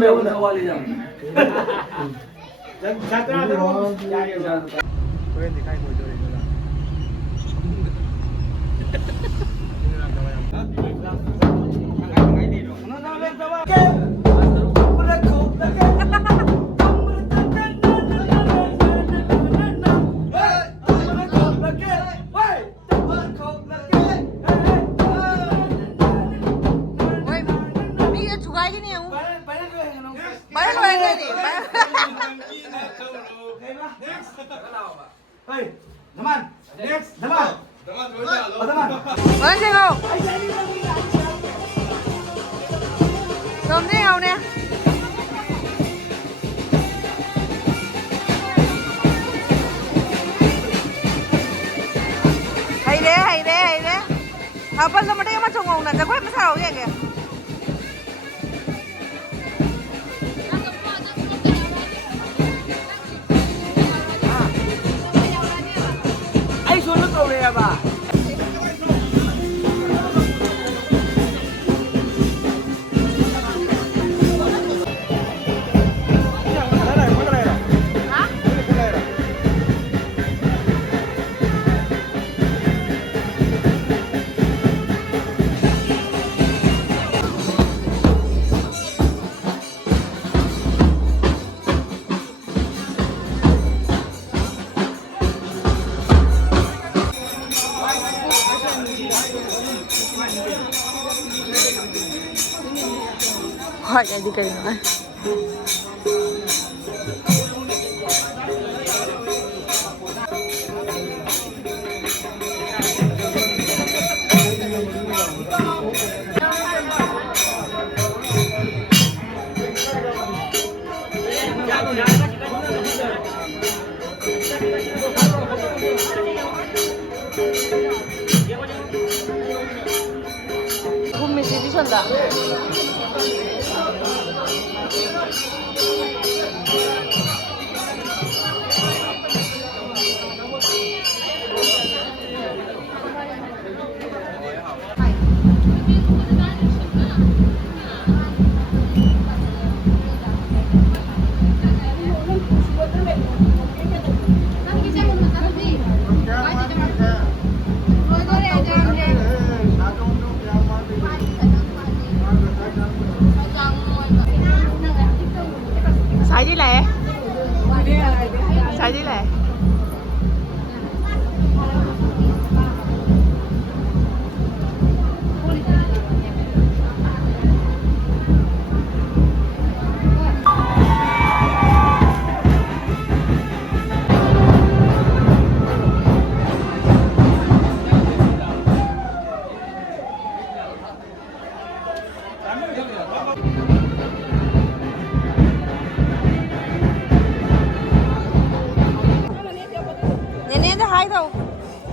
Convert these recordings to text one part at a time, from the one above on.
मैं वाली जाऊँ दिखाई Vâng, xem không? Cầm đi không nè. Hay đấy, hay đấy, hay đấy. Apa sama dia macam ngomong nanti gue masalah ya ke? Ai suruh kau ni apa? Hỏi cái gì cái nữa. Bumi sih di sana. Xài chứ lẹ. Xài chứ lẹ.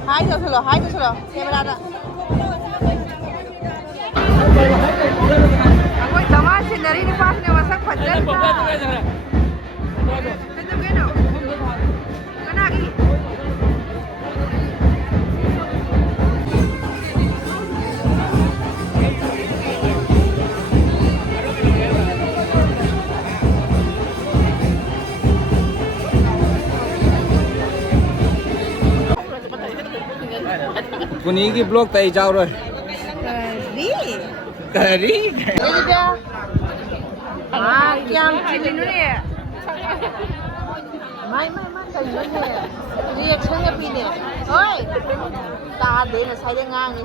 Hai giờ thôi rồi, camera đó. Ôi, tao mà xin dari ni pas ni masak fajar. Kenapa kena? Kena lagi. Kuning ki blog tay jauh rồi. Kari. Ini dia. Yang ini ni. Mai kali ni. Reaction ni pini. Oi. Tak ada nak saya ngang ni.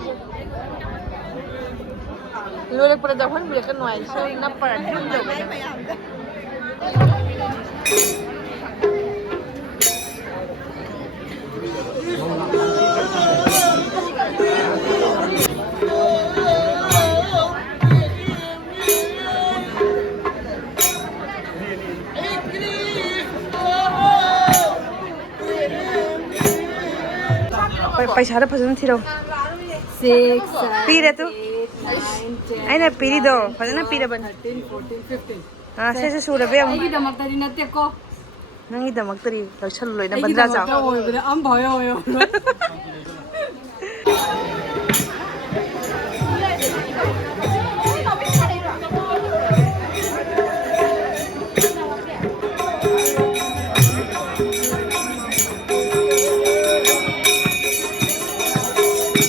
Lu lek pada dahan boleh kan wai. So nampak dum dum. पैसा र फजन थिरौ 6 पिरे तु 9 आइना पिरी दो फजन पिरे बन 13 14 15 हां से सुर बे ꯑꯩꯒꯤ ꯗꯃꯛꯇꯗꯤ ꯅꯠꯇꯦꯀꯣ नंगी दमक्तरी लक्षल लोइना बंद्रा जाओ ꯑꯣꯏꯕꯗ ꯑꯝ भयो भयो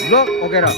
Vlog, okay ra.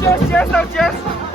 Cheers, cheers, cheers.